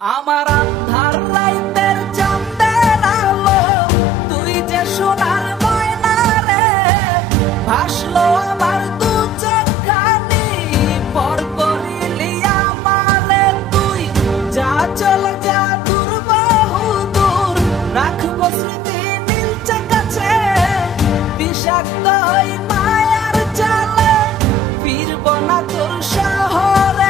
আমার আন্ধার রাইতের চাঁদের আলো, তুই যে সোনার ময়না রে, ভাসলো আমার দু চোখখানি, পর করিলি আমারে তুই। যা চলে যা দূর বহু দূর, রাখবো স্মৃতি নীলচে কাছে, বিষাক্ত ওই মায়ার জালে, ফিরব না তোর শহরে।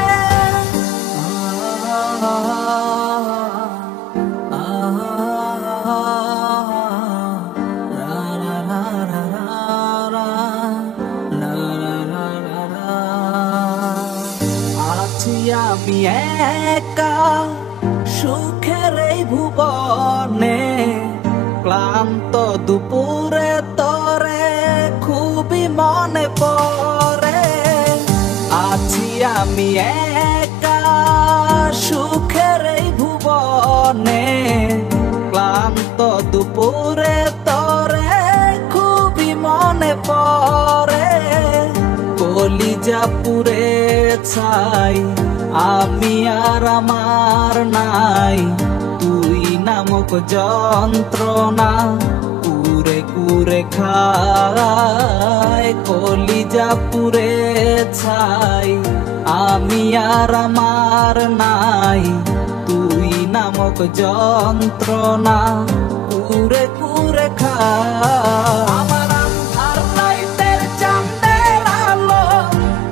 আছি আমি একা সুখের এই ভুবনে, ক্লান্ত দুপুরে তোরে খুবই মনে পড়ে। আছি আমি একা সুখের এই ভুবনে, ক্লান্ত দুপুরে তোরে খুবই মনে পড়ে। কলিজা পুড়ে ছাই আমি আর আমার নাই, তুই নামক যন্ত্রণা কুরে কুরে খায়। কলিজা পুড়ে ছাই আমি আর আমার নাই, তুই নামক যন্ত্রণা কুরে কুরে খায়। আমার আন্ধার রাইতের চাঁদের আলো,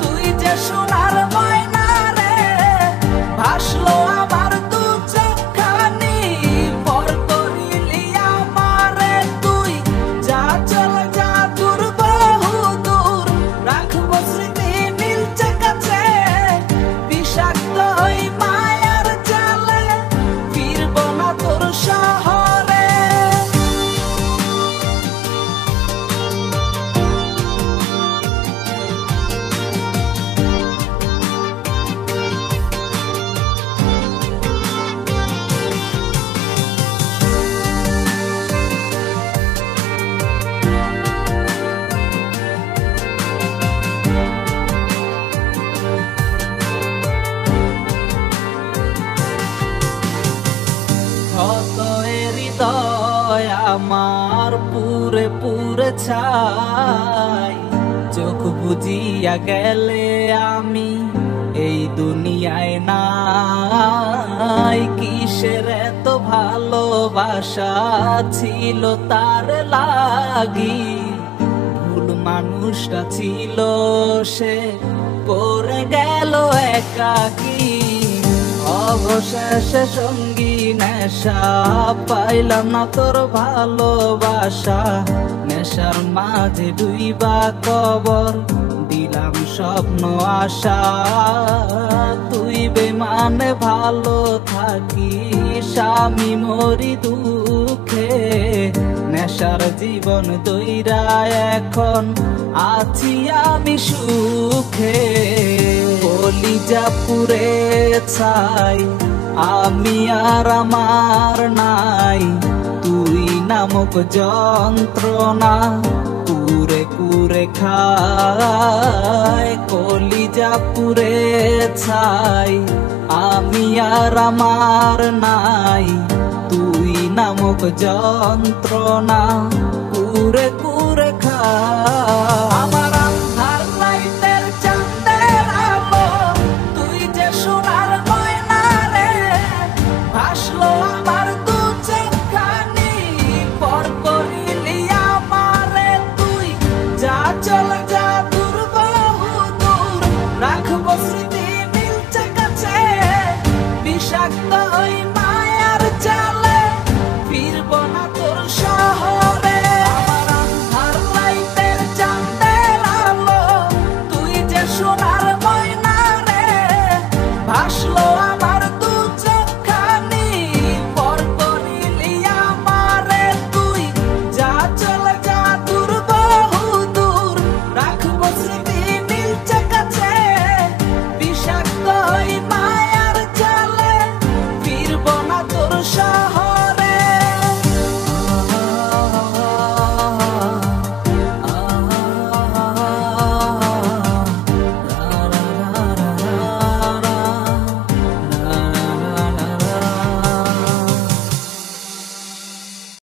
তুই যে সোনার ময়না রে, ভাসলো আমার দু চোখখানি, পর করিলি আমারে তুই। যা চলে যা দূর বহু দূর, রাখবো স্মৃতি নীলচে কাছে, বিষাক্ত ওই মায়ার জালে, ফিরব না তোর শহরে। কত হৃদয় আমার পুরে পুরে ছাই, চোখ বুজিয়া গেলে আমি এই দুনিয়ায় নাই। কিসের এত ভালোবাসা ছিল তার লাগি, ভুল মানুষটা ছিল সে, করে গেল একাকী। অবশেষে সঙ্গী নেশা, পাইলাম না তোর ভালোবাসা, নেশার মাঝে ডুইবা কবর দিলাম স্বপ্ন আশা। তুই বেমানে ভালো থাকিস, আমি মরি দুঃখে, নেশার জীবন দইরা এখন আছি আমি সুখে। কলিজা পুড়ে ছাই আমি আর আমার নাই, তুই নামক যন্ত্রণা কুরে কুরে খায়। কলিজা পুড়ে ছাই আমি আর আমার নাই, তুই নামক যন্ত্রণা কুরে কুরে খায়। আমার আন্ধার রাইতের চাঁদের আলো, তুই যে সোনার ময়না রে, ভাসলো আমার দু চোখখানি, পর করিলি আমারে তুই। যা চলে যা দূর বহু দূর, রাখবো স্মৃতি নীলচে কাছে, বিষাক্ত